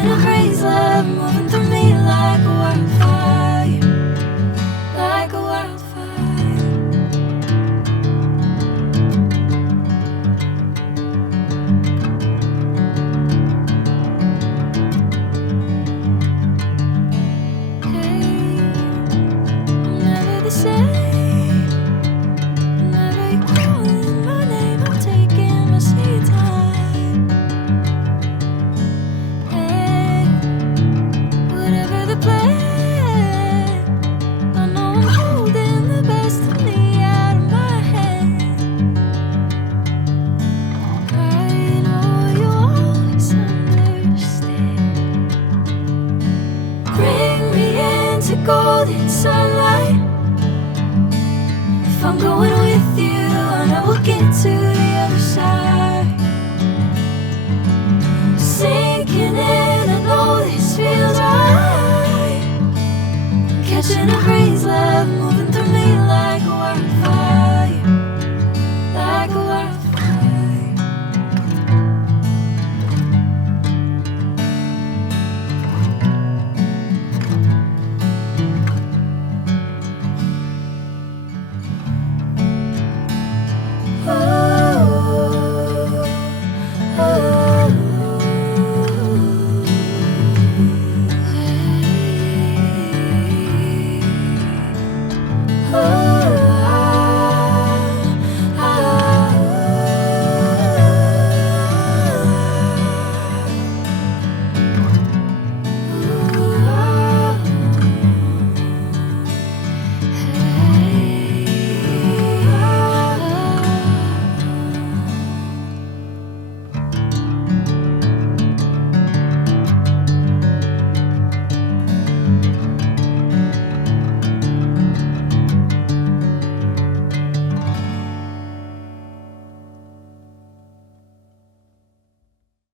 in a haze, love moving through me like a wildfire, like a wildfire. Hey, I'm never the same. Whenever you're calling my name, I'm taking my sweet time. Hey, whatever the plan, I know I'm holding the best of me out of my hand. I know you always understand. Bring me into golden sunlight. If I'm going with you, I know we'll get to the other side. Sinking in, I know this feels right.